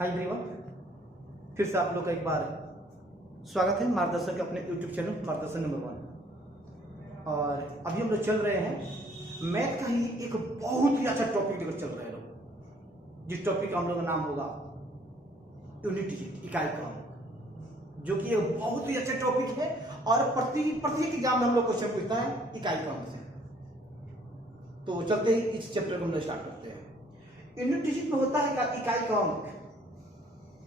Hi everyone, फिर से आप लोग का एक बार स्वागत है मार्गदर्शन के अपने यूट्यूब चैनल मार्गदर्शन नंबर 1। और अभी हम लोग चल रहे हैं मैथ का ही एक बहुत ही अच्छा टॉपिक लेकर चल रहे हैं लोग, जिस टॉपिक का हम लोग का नाम होगा यूनिट डिजिट, इकाई क्रम, जो कि एक बहुत ही अच्छा टॉपिक है और प्रत्येक एग्जाम में हम लोग क्वेश्चन पूछता है इकाई क्रम से। तो चलते ही इस चैप्टर को हम लोग स्टार्ट करते हैं। यूनिट डिजिट में होता है का इकाई क्रम।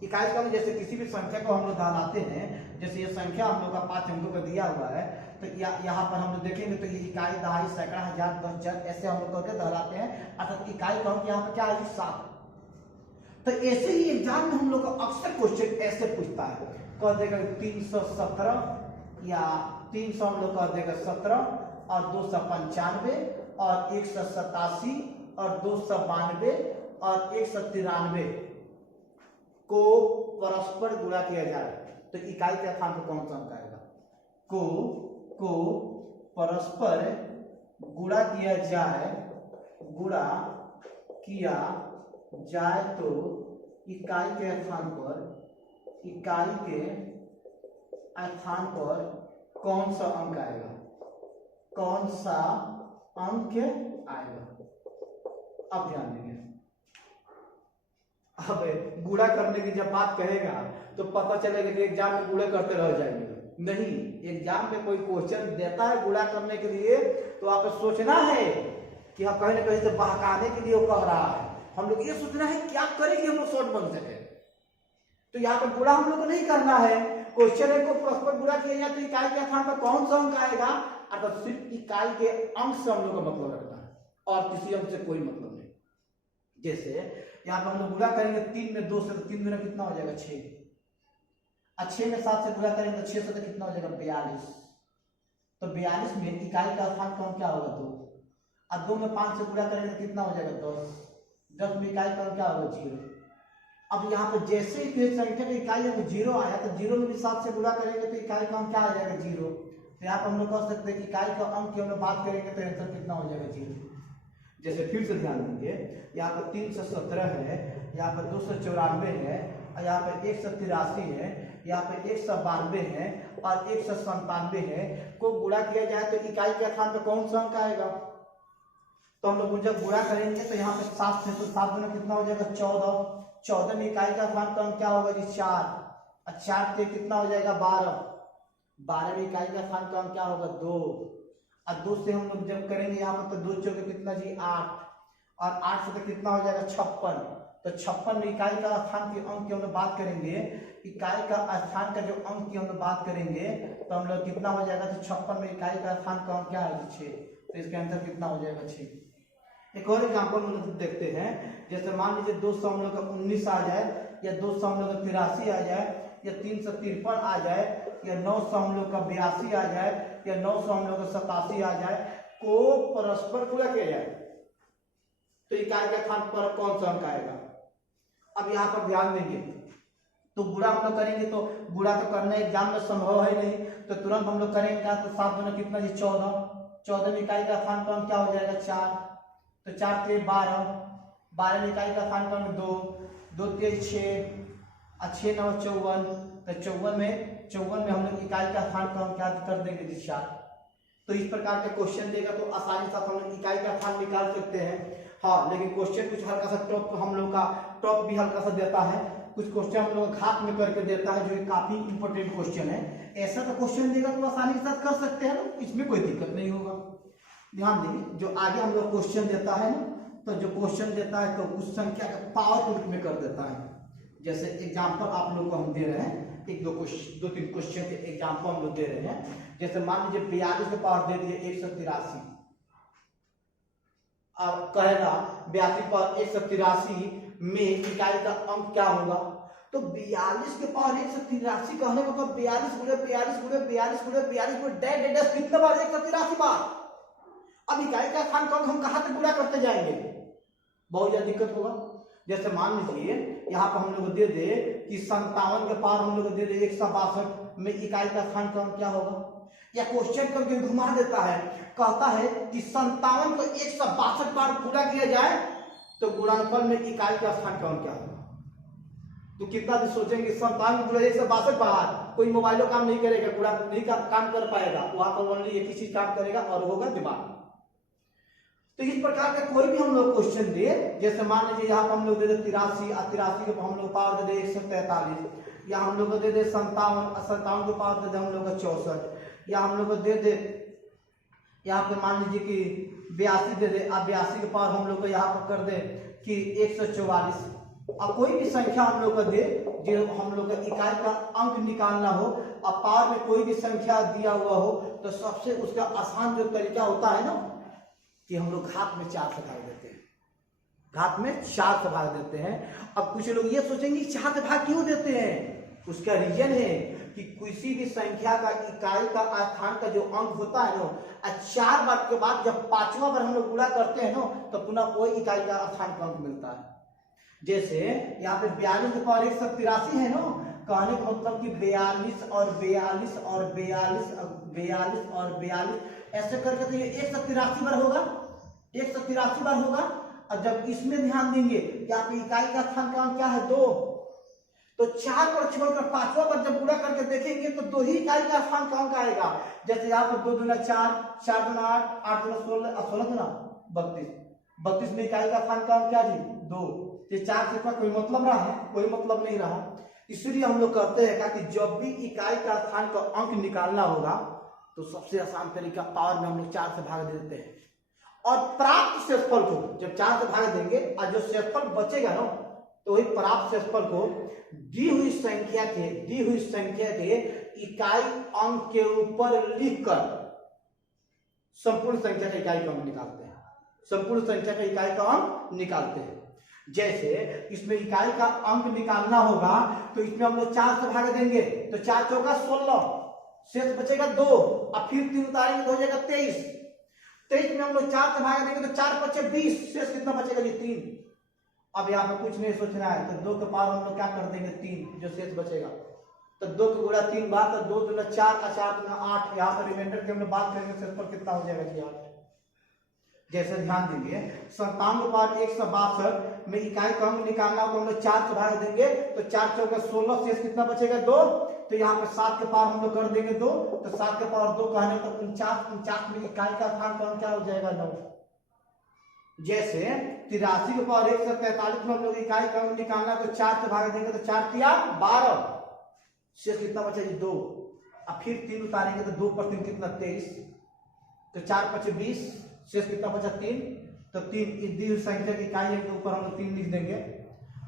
इकाई क्रम जैसे किसी भी संख्या को हम लोग दोहराते हैं, जैसे ये संख्या हम लोग का 5 अंकों का दिया हुआ है, तो यहाँ पर हम लोग देखेंगे तो ये इकाई, दहाई, सैकड़ा, हजार, 10, 10 ऐसे हम लोग करके दोहराते हैं, अर्थात इकाई क्रम यहाँ पर क्या है 7। तो ऐसे ही एग्जाम में हम लोग को अक्सर क्वेश्चन ऐसे पूछता है, कह देगा 317 या 300 हम लोग कह देगा 17 और 295 और 187 और 292 और 193 को परस्पर गुणा किया जाए तो इकाई के स्थान पर कौन सा अंक आएगा? को परस्पर गुणा किया जाए तो इकाई के स्थान पर कौन सा अंक आएगा? कौन सा अंक आएगा? अब ध्यान देंगे। अब गुणा करने की जब बात करेगा तो पता चलेगा कि एग्जाम में गुणा करते रह जाएंगे। नहीं, एग्जाम में कोई क्वेश्चन देता है गुणा करने के लिए तो आप सोचना है कि हाँ कहीं ना कहीं से बहकाने के लिए वो कह रहा है। हम लोग ये सोचना है क्या करें कि हम लोग शॉर्ट बन सके। तो यहाँ पर गुणा हम लोग को नहीं करना है। क्वेश्चन है को परस्पर गुणा किया जाए तो इकाई के स्थान पर कौन सा अंक आएगा, अर्थात सिर्फ इकाई के अंक से हम लोग का मतलब रखना है और किसी अंक से कोई मतलब नहीं। जैसे यहाँ पर हम लोग गुणा करेंगे 3 में 2 से, तो 3 में कितना हो जाएगा 6, और 6 में 7 से गुणा करेंगे तो 6 से तो कितना हो जाएगा 42। तो 42 में इकाई का स्थान कौन क्या होगा 2, और 2 में 5 से गुणा करेंगे तो कितना हो जाएगा 10। 10 में इकाई का क्या होगा 0। अब यहाँ पर जैसे ही संख्या की इकाई में 0 आया तो 0 में भी 7 से गुणा करेंगे तो इकाई का अंक क्या आ जाएगा 0। तो यहाँ पर हम लोग कह सकते हैं कि इकाई का अंक की हम लोग बात करेंगे तो आंसर कितना हो जाएगा 0। जैसे फिर से ध्यान देंगे, यहाँ पर 317 है, यहाँ पर 294 है, और यहाँ पर 183 है, यहाँ पर 192 है और 197 है को गुणा किया जाए तो इकाई के स्थान पर कौन सा अंक आएगा? तो हम लोग जब गुणा करेंगे तो यहाँ पे 7 से, तो 7 में कितना हो जाएगा 14। 14 में इकाई का स्थान का क्या होगा जी 4, और 4 से कितना हो जाएगा 12। 12 में इकाई का स्थान का क्या होगा 2, और 2 से हम लोग जब करेंगे यहाँ पर तो 2 चौके कितना जी 8, और 8 से तो कितना हो जाएगा 56। तो 56 में इकाई का स्थान के अंक की हम लोग बात करेंगे, इकाई का स्थान का जो अंक की हम लोग बात करेंगे तो हम लोग कितना हो जाएगा, तो 56 में इकाई का स्थान का अंक क्या है 6। तो इसका आंसर कितना हो जाएगा 6। एक और एग्जाम्पल हम लोग देखते हैं, जैसे मान लीजिए 200 हम लोग का 19 आ जाए, या 200 हम लोग का 83 आ जाए, या 353 आ जाए, या 900 हम लोग का 82 आ जाए, या 900 हम लोग का 87 आ जाए को परस्पर गुणा किया जाए तो इकाई के स्थान पर कौन सा अंक आएगा? अब यहाँ पर ध्यान देंगे तो गुणा हम लोग करेंगे तो गुणा तो करना एग्जाम में संभव है नहीं, तो तुरंत हम लोग करेंगे तो 7 में कितना जी 14। 14 में इकाई का स्थान पर क्या हो जाएगा 4, तो 4 से 12। 12 में इकाई का स्थान पर 2, 2 से 6, और 6 9 54। तो 54 में हम लोग इकाई का स्थान का हम क्या कर देंगे जी 4। तो इस प्रकार के क्वेश्चन देगा तो आसानी से हम लोग इकाई का स्थान निकाल सकते हैं। हाँ, लेकिन क्वेश्चन कुछ हल्का सा टॉप हम लोग का टॉप भी हल्का सा देता है, कुछ क्वेश्चन हम लोग घात में करके देता है जो काफी इंपॉर्टेंट क्वेश्चन है। ऐसा तो क्वेश्चन देगा तो आसानी के साथ कर सकते हैं ना, इसमें कोई दिक्कत नहीं होगा। ध्यान देंगे जो आगे हम लोग क्वेश्चन देता है ना, तो जो क्वेश्चन देता है तो उस संख्या का पावर रूप में कर देता है। जैसे एग्जाम्पल आप लोग को हम दे रहे हैं, 2-3 क्वेश्चन के एग्जाम्पल हम लोग दे रहे हैं। जैसे मान लीजिए 42 के पावर दे दिए 183, अब कहेगा 82 पर 183 में इकाई का अंक क्या होगा? तो 42 के पावर 183 कहने का मतलब 42 गुणे 42 गुणे 42 गुणे 42 गुणे डैश कितने बार 183 बार। अब इकाई का स्थान का हम कहां तक गुणा करते जाएंगे, बहुत ज्यादा दिक्कत होगा। जैसे मान लीजिए यहाँ पर हम लोग दे दे कि 57 के पावर हम लोग दे दे 162 में इकाई का स्थान का क्या होगा, या क्वेश्चन करके घुमा देता है, कहता है कि 57 को 162 बार पूरा किया जाए तो गुणनफल में इकाई का स्थान क्या होगा। तो कितना दिन सोचेंगे, 57 बार कोई मोबाइलों काम नहीं करेगा, गुणा नहीं काम कर पाएगा, वहां पर ओनली एक ही चीज काम करेगा और होगा दिमाग। तो इस प्रकार का कोई भी हम लोग क्वेश्चन दे, जैसे मान लीजिए यहाँ पर हम लोग दे दे 83 और 83 को हम लोग पावर दे दे 143, या हम लोग को दे दे 57 को पावर दे दे हम लोग को 64, या हम लोग को दे दे यहाँ पे मान लीजिए कि 82 दे दे, अब 82 के पावर हम लोग को यहाँ पर कर दे कि 144। अब कोई भी संख्या हम लोग को दे जो हम लोग का इकाई का अंक निकालना हो, अब पावर में कोई भी संख्या दिया हुआ हो, तो सबसे उसका आसान जो तरीका होता है ना कि हम लोग घात में 4 से भाग देते हैं, घात में 4 से भाग देते हैं। अब कुछ लोग ये सोचेंगे 4 से भाग क्यों देते हैं, उसका रीजन है कि किसी भी संख्या का इकाई का स्थान का जो अंक होता है ना, 4 बार के बाद जब 5वां बार हम लोग गुणा करते हैं ना, तो पुनः वही इकाई का स्थान का अंक मिलता है। जैसे यहाँ पे 42 के पावर 183 है ना, कहने का मतलब कि 42 और 42 और 42 और 42 और 42 ऐसे करके तो ये 183 बार होगा, 183 बार होगा। और जब इसमें ध्यान देंगे यहाँ पे इकाई का स्थान का अंक क्या है 2, तो 4 पर छोड़कर 5वां पर जब गुणा करके देखेंगे तो 2 ही इकाई का स्थान का अंक आएगा। जैसे यहाँ पर 2 दूना 4, 4 दूना 8, 8 दूना 16 और 16 दूना 32, 32 में इकाई का स्थान का अंक क्या जी 2। ये 4 से कोई मतलब रहा है, कोई मतलब नहीं रहा। इसलिए हम लोग कहते हैं कि जब भी इकाई का स्थान का अंक निकालना होगा तो सबसे आसान तरीका पावर में हम लोग 4 से भाग देते हैं, और प्राप्त शेषफल को जब 4 से भाग देंगे और जो शेषफल बचेगा ना, तो वही प्राप्त शेषफल को दी हुई संख्या के इकाई अंक के ऊपर लिखकर संपूर्ण संख्या का इकाई का अंक निकालते हैं, संपूर्ण संख्या का इकाई का अंक निकालते हैं। जैसे इसमें इकाई का अंक निकालना होगा तो इसमें हम लोग 4 से भाग देंगे, तो 4 चौका 16, शेष बचेगा 2, और फिर 3 उतारेंगे तो हो जाएगा 23। 23 में हम लोग 4 से भाग देंगे तो 4 बचे 20, शेष कितना बचेगा जी 3। अब यहाँ पे कुछ नहीं सोचना है, तो 2 के पावर हम लोग क्या कर देंगे 3, जो शेष बचेगा, तो 2 के गुणा 3 बार, तो 2 दूना 4 और 4 दूना 8। यहाँ पर रिमाइंडर की हम लोग बात करेंगे, शेषफल कितना हो जाएगा जी 8। जैसे ध्यान देंगे 57 के पावर 162 में इकाई का अंक निकालना हो तो हम लोग 4 से भाग देंगे, तो 4 चौका 16, शेष कितना बचेगा 2। तो यहाँ पे 7 के पावर हम लोग कर देंगे 2, तो 7 के पावर 2 कहने तो 49 में इकाई का स्थान का अंक क्या हो जाएगा 9। जैसे 83 के पावर 143 में हम लोग इकाई का अंक निकालना तो 4 से भाग देंगे, तो 4 तिया 12, शेष कितना बचेगा 2, और फिर 3 उतारेंगे तो 2 पर 3 कितना 23, तो 4 5 20, शेष कितना बचा 3। तो 3 इस दी हुई संख्या की इकाई के ऊपर हम लोग 3 लिख देंगे,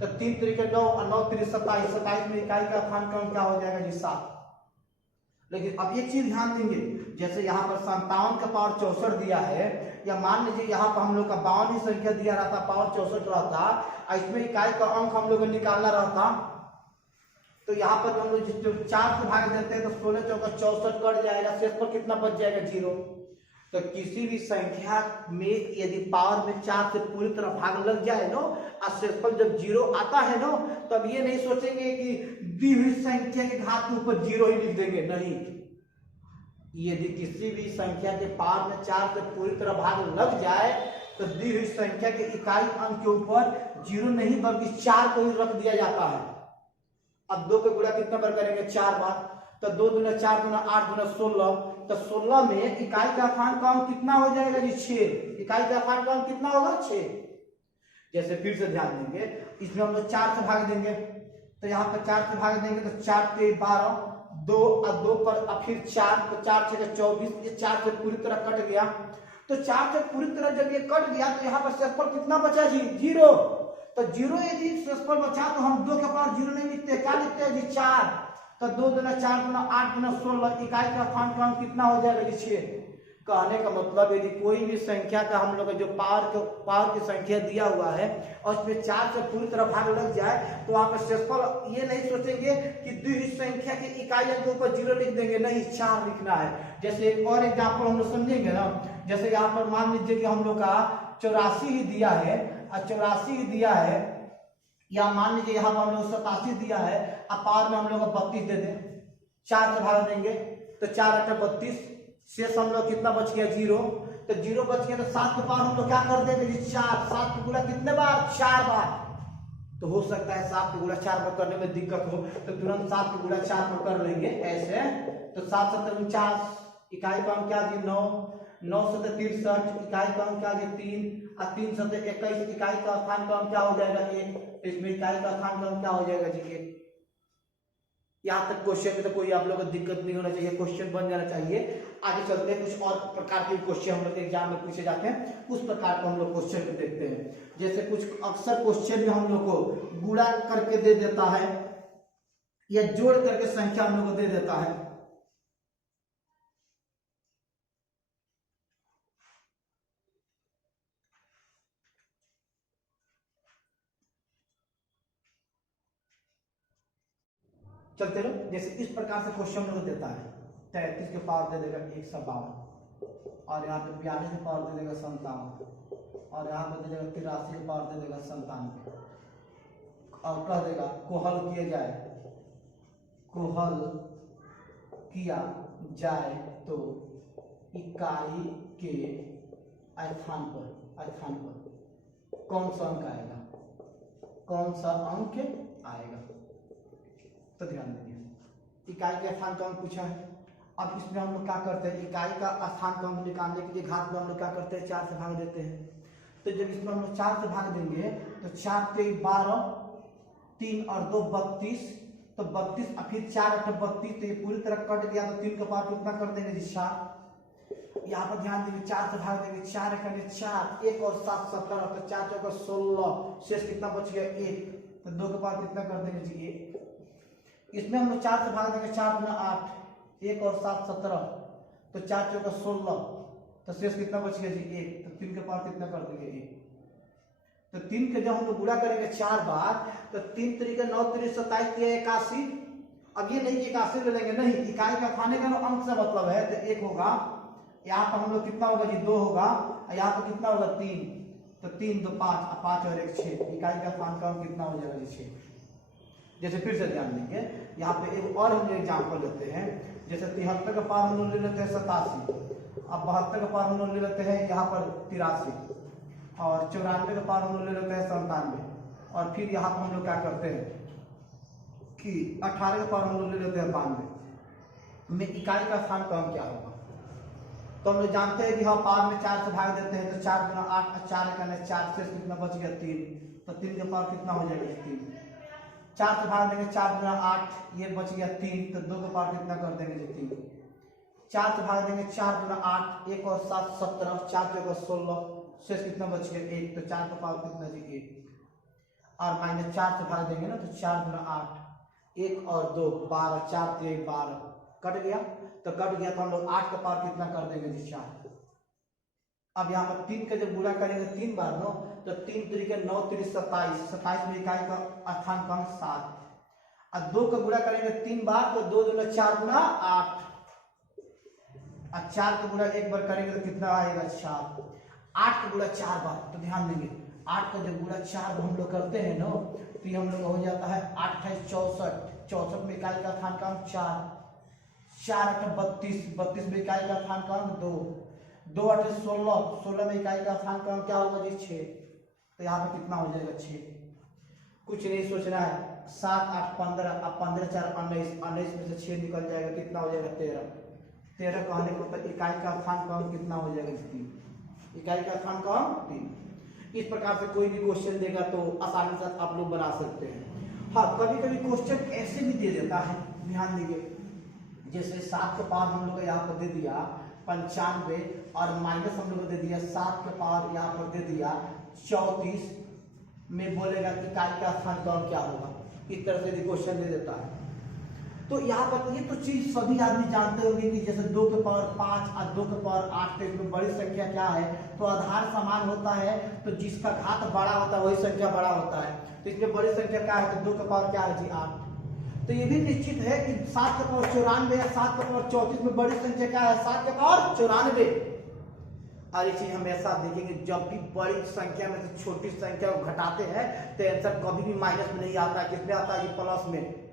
तो 3 तरीके 9 और 9 3 27, 27 में इकाई का स्थान का क्या हो जाएगा जी 7। लेकिन अब एक चीज ध्यान देंगे, जैसे यहाँ पर 57 का पावर 64 दिया है, या मान लीजिए यहाँ पर हम लोग का 52 ही संख्या दिया रहता, पावर 64 रहता, और इसमें इकाई का अंक हम लोग को निकालना रहता, तो यहाँ पर हम लोग 4 से भाग देते हैं तो 16 चौका 64 कट जाएगा, शेष पर कितना बच जाएगा 0। तो किसी भी संख्या में यदि पावर में 4 से पूरी तरह भाग लग जाए ना, और शेषफल जब 0 आता है ना, तब ये नहीं सोचेंगे कि दी हुई संख्या के घात के ऊपर 0 ही लिख देंगे, नहीं। यदि किसी भी संख्या के पावर में 4 से पूरी तरह भाग लग जाए तो दी हुई संख्या के इकाई अंक के ऊपर 0 नहीं बल्कि 4 को ही रख दिया जाता है। अब 2 के गुणा कितना बार करेंगे 4 बार, तो 2 दूना 4 दूना 8 दूना 16, तो 16 में इकाई का स्थान का अंक कितना हो जाएगा जी 6, इकाई का स्थान का अंक कितना होगा 6। जैसे फिर से ध्यान देंगे, इसमें हम लोग 4 से भाग देंगे, तो यहाँ पर 4 से भाग देंगे तो 4 3 12, 2 और 2 पर और फिर 4, तो 4 6 24, ये 4 से पूरी तरह कट गया। तो 4 से पूरी तरह जब ये कट गया तो यहाँ पर शेषफल कितना बचा जी 0। तो 0 यदि शेषफल बचा तो हम 2 के पावर 0 नहीं लिखते, क्या लिखते हैं जी 4। तो 2 दूना 4 दूना 8 दूना 16, इकाई का स्थान का अंक कितना हो जाएगा जी 6। कहने का मतलब यदि कोई भी संख्या का हम लोग जो पावर की संख्या दिया हुआ है और उसमें 4 से पूरी तरह भाग लग जाए तो वहां पर शेषफल ये नहीं सोचेंगे कि दी हुई संख्या की इकाई के ऊपर 0 लिख देंगे, नहीं 4 लिखना है। जैसे एक और एग्जाम्पल हम लोग समझेंगे ना, जैसे यहाँ पर मान लीजिए कि हम लोग का 84 ही दिया है, और 84 ही दिया है, या मान लीजिए यहाँ पर हम लोग 87 दिया है, अब पावर में हम लोग 32 दे दें, 4 से भाग देंगे तो 4 8 32, शेष हम लोग कितना बच गया 0। तो 0 बच गया तो 7 के पावर हम लोग क्या कर देंगे जी 4, 7 के गुणा कितने बार 4 बार, तो हो सकता है 7 का गुणा 4 पर करने में दिक्कत हो तो तुरंत 7 का गुणा 4 पर कर लेंगे ऐसे। तो 7 7 49, इकाई का अंक क्या जी 9, 9 7 63, इकाई का अंक क्या जी 3 और 3 7 21, इकाई का स्थान का अंक क्या हो जाएगा 1। इसमें इकाई का स्थान का अंक क्या हो जाएगा जी 1। यहाँ तक क्वेश्चन में तो कोई आप लोगों को दिक्कत नहीं होना चाहिए, क्वेश्चन बन जाना चाहिए। आगे चलते हैं, कुछ और प्रकार के क्वेश्चन हम लोग एग्जाम में पूछे जाते हैं, उस प्रकार को हम लोग क्वेश्चन को देखते हैं। जैसे कुछ अक्सर क्वेश्चन में हम लोग को गुणा करके दे देता है या जोड़ करके संख्या हम लोग को दे देता है। चलते रहो, जैसे इस प्रकार से क्वेश्चन हम लोग देता है 33 के पावर दे देगा 152, और यहाँ पे 42 के पावर दे देगा 57, और यहाँ पे दे देगा 83 के पावर दे देगा 97, और कह देगा को हल किया जाए, को हल किया जाए तो इकाई के स्थान पर कौन सा अंक आएगा, कौन सा अंक आएगा। तो ध्यान दीजिए, इकाई के स्थान का अंक पूछा है। अब इसमें हम लोग क्या करते हैं, इकाई का स्थान का अंक निकालने के लिए घात में हम लोग क्या करते हैं 4 से भाग देते हैं। तो जब इसमें हम लोग 4 से भाग देंगे तो 4 के 12, 3 और 2 32, तो 32 और फिर 4 8 32, तो ये पूरी तरह कट गया। तो 3 का पावर कितना कर देंगे जी 4। यहाँ पर ध्यान देंगे 4 से भाग देंगे, 4 करने 4, 1 और 7 17, तो 4 चौका 16, शेष कितना बच गया 1, तो 2 का पावर कितना कर देंगे जी 1। इसमें हम लोग 4 से भाग देंगे, 4 गुना 8, 1 और 7 17, तो 4 चौका 16, तो शेष कितना बच गया जी 1, तो 3 के पावर कितना कर देंगे 1। तो 3 के जब हम लोग गुणा करेंगे 4 बार, तो 3 तरीके 9 3 27 81। अब ये नहीं कि 81 ले लेंगे, नहीं, इकाई का खाने का अंक से मतलब है, तो 1 होगा, यहाँ पर हम लोग कितना होगा जी 2 होगा, यहाँ पर कितना होगा 3, तो 3 2 5, 5 और 1 6, इकाई का स्थान का अंक कितना हो जाएगा जी 6। जैसे फिर से ध्यान देंगे, यहाँ पे एक और हम एग्जाम्पल लेते हैं। जैसे 73 का पावर हम लोग ले लेते हैं 87, अब 72 का पावर हम लोग ले लेते हैं यहाँ पर 83, और 94 का पावर हम लोग ले लेते हैं 97, और फिर यहाँ पर हम लोग क्या करते हैं कि 18 का पावर हम लोग ले लेते हैं 92 में इकाई का स्थान का अंक क्या होगा। तो हम लोग जानते हैं कि हाँ पावर में 4 से भाग देते हैं, तो 4 गुना 8, 4 करने 4, शेष कितना बच गया 3, तो 3 का पावर कितना हो जाएगा 3। 4 से भाग देंगे, 4 गुना 8, ये बच गया 3, तो 2 का पावर कितना कर देंगे जी 3। 4 से भाग देंगे, 4 गुना 8, 1 और 7 17, 4 चौका 16, शेष कितना बच गया 1, तो 4 का पावर कितना जी 1, और माइनस 4 से भाग देंगे ना, तो 4 गुना 8, 1 और 2 12, 4 3 12, कट गया, तो कट गया, तो हम लोग 8 का पावर कितना कर देंगे जी 4। अब यहाँ पर 3 का जब गुणा करेंगे 3 बार नो, तो 3 तरीके 9 3 27, 27 में इकाई का स्थान का अंक 7, और 2 का गुणा करेंगे 3 बार, तो 2 दूना 4 गुना 8, और 4 का गुणा 1 बार करेंगे तो कितना आएगा 4। 8 का गुणा 4 बार, तो ध्यान देंगे 8 का जब गुणा 4 हम लोग करते हैं नो, तो ये हम लोग हो जाता है 8 28 64, 64 में इकाई का स्थान का अंक 4, 4 8 32, 32 में इकाई का स्थान का अंक 2, 2 8 16, 16 में इकाई का स्थान का अंक क्या होगा जी 6, तो यहाँ पे कितना हो जाएगा 6। कुछ नहीं सोचना है, 7 8 15, अब 15 4 19, 19 में से 6 निकल जाएगा, कितना हो जाएगा 13, 13 कहने को तो इकाई का स्थान का अंक कितना हो जाएगा 3, इकाई का स्थान का अंक 3। इस प्रकार से कोई भी क्वेश्चन देगा तो आसानी से आप लोग बना सकते हैं। हाँ, कभी कभी क्वेश्चन ऐसे भी दे देता है, ध्यान दीजिए, जैसे 7 का पावर हम लोग यहाँ पर दे दिया 95, और माइनस हम लोग को दे दिया 7 का पावर यहाँ पर दे दिया 34, में बोलेगा कि इकाई का स्थान का अंक क्या होगा। इस तरह से भी क्वेश्चन दे देता है। तो यहाँ पर ये तो चीज सभी आदमी जानते होंगे कि जैसे 2 के पावर 5 और 2 के पावर 8, तो इसमें बड़ी संख्या क्या है, तो आधार समान होता है, तो जिसका घात बड़ा होता है वही संख्या बड़ा होता है। तो इसमें बड़ी संख्या क्या है, तो 2 का पावर क्या है जी 8। तो ये भी निश्चित है कि 7 का पावर 94 या 7 का पावर 34 में बड़ी संख्या क्या है, 7 का पावर 94। और ये चीज हमेशा देखेंगे, जब भी बड़ी संख्या में से छोटी संख्या को घटाते हैं तो आंसर कभी भी माइनस में नहीं आता है, किसमें आता है, ये प्लस में।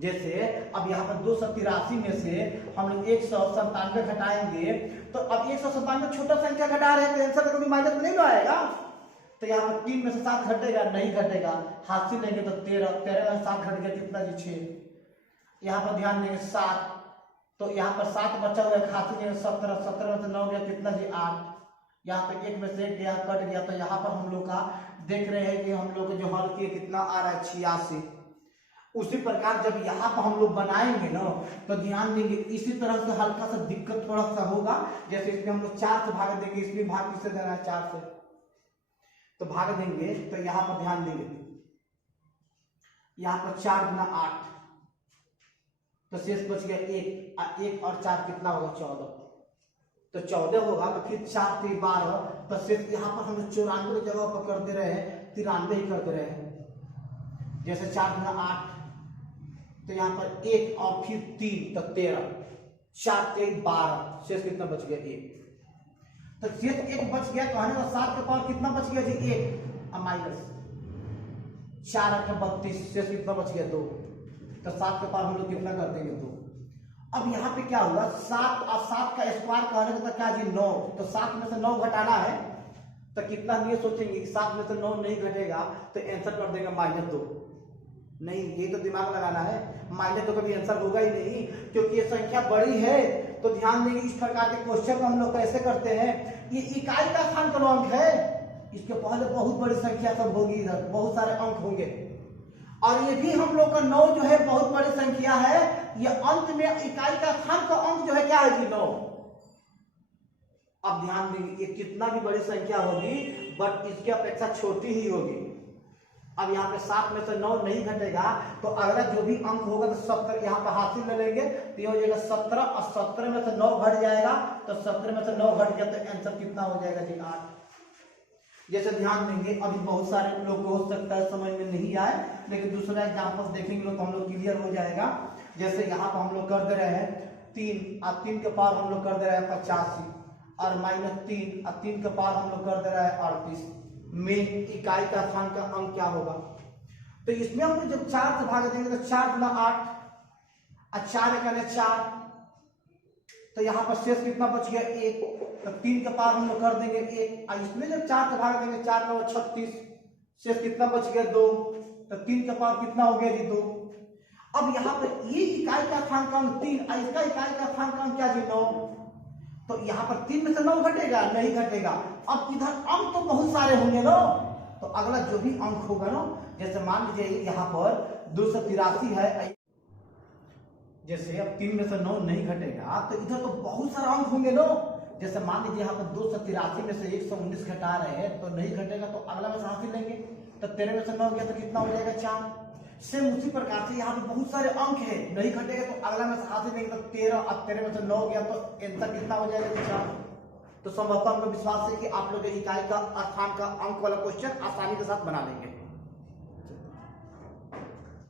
जैसे अब यहाँ पर 283 में से हम लोग 197 घटाएंगे, तो अब 197 छोटा संख्या घटा रहे हैं तो आंसर कभी माइनस में नहीं आएगा। तो यहाँ पर 3 में से 7 घटेगा, नहीं घटेगा। हाथ से लेंगे तो 13, 13 में 7 घट गया कितना जी 6। यहाँ पर ध्यान देंगे 7, तो यहाँ पर 7 बचा हुआ है, हाथ से लेंगे 17, 17 में से 9 गया कितना जी 8। यहाँ पे 1 में से 1 गया, कट गया, तो यहाँ पर हम लोग का देख रहे हैं कि हम लोग जो हल किए कितना आ रहा है 86। उसी प्रकार जब यहाँ पर हम लोग बनाएंगे ना तो ध्यान देंगे इसी तरह से हल्का सा दिक्कत थोड़ा सा होगा। जैसे इसमें हम लोग 4 से भाग देंगे, इसमें भाग किससे देना है 4 से, तो भाग देंगे तो यहाँ पर ध्यान देंगे यहाँ पर 4 गुना 8, तो शेष बच गया 1, 1 और 4 कितना होगा 14, तो 14 होगा। तो फिर 4 से 12, तो शेष यहाँ पर हम 94 की जगह पर कर दे रहे हैं 93 ही कर दे रहे हैं। जैसे 4 गुना 8, तो यहाँ पर 1 और फिर 3, तो 13, 4 से 12, शेष कितना बच गया 1, तो शेष 1 बच गया। कहने का 7 के पावर कितना बच गया जी 1 माइनस 4 8 32, शेष कितना बच गया 2, तो 7 के पावर हम लोग कितना कर देंगे 2। अब यहाँ पे क्या हुआ 7 और 7 का स्क्वायर कहने का क्या जी 9, तो 7 में से 9 घटाना है, तो कितना नहीं सोचेंगे 7 में से 9 नहीं घटेगा तो आंसर कर देंगे -2। नहीं, ये तो दिमाग लगाना है, -2 कभी आंसर होगा ही नहीं, क्योंकि ये संख्या बड़ी है। तो ध्यान देंगे इस प्रकार के क्वेश्चन को हम लोग कैसे करते हैं, ये इकाई का स्थान का अंक है, इसके पहले बहुत बड़ी संख्या सब होगी, इधर बहुत सारे अंक होंगे, और ये भी हम लोग का 9 जो है बहुत बड़ी संख्या है। ये अंत में इकाई का स्थान का अंक जो है क्या है जी 9। अब ध्यान देंगे ये कितना भी बड़ी संख्या होगी बट इसकी अपेक्षा छोटी ही होगी। अब यहाँ पे 7 में से 9 नहीं घटेगा, तो अगला जो भी अंक होगा तो 70 यहाँ पे हासिल ले लेंगे, तो ये हो जाएगा 17, और 17 में से 9 घट जाएगा, तो 17 में से 9 घट गया तो आंसर कितना हो जाएगा जी 8। जैसे ध्यान देंगे अभी बहुत सारे लोग को हो सकता है समझ में नहीं आए, लेकिन दूसरा एग्जाम्पल देखेंगे तो हम लोग क्लियर हो जाएगा। जैसे यहाँ पर हम लोग कर दे रहे हैं 3 और 3 के पावर हम लोग कर दे रहे हैं 85, और -3 और 3 के पावर हम लोग कर दे रहे हैं 38 में इकाई का स्थान का अंक क्या होगा। तो इसमें हम लोग जब 4 से भाग देंगे तो 4 गुना 8 और 4 1 4, तो यहाँ पर शेष कितना बच गया 1, तो 3 के पावर हम लोग कर देंगे 1, और इसमें जब 4 से भाग देंगे 4 9 36, शेष कितना बच गया 2, तो 3 के पावर कितना हो गया जी 2। अब यहाँ पर ये इकाई का स्थान का अंक 3 और इसका इकाई का स्थान का अंक क्या जी 9, तो यहाँ पर 3 में से 9 घटेगा, नहीं घटेगा। अब इधर अंक तो बहुत सारे होंगे ना, तो अगला जो भी अंक होगा ना, जैसे मान लीजिए यहाँ पर 283 है, जैसे अब 3 में से 9 नहीं घटेगा तो इधर तो बहुत सारे अंक होंगे ना। जैसे मान लीजिए यहाँ पर 283 में से 119 घटा रहे हैं तो नहीं घटेगा, तो अगला में से हासिल लेंगे, तो 13 में से 9 गया तो कितना हो जाएगा 4। सेम उसी प्रकार से यहाँ पे बहुत सारे अंक है, नहीं घटेगा तो अगला में से हासिल लेंगे, तो 13 और 13 में से 9 गया तो आंसर कितना हो जाएगा 4। तो संभवतः हमको विश्वास है कि आप लोग इकाई का स्थान का अंक वाला क्वेश्चन आसानी के साथ बना लेंगे।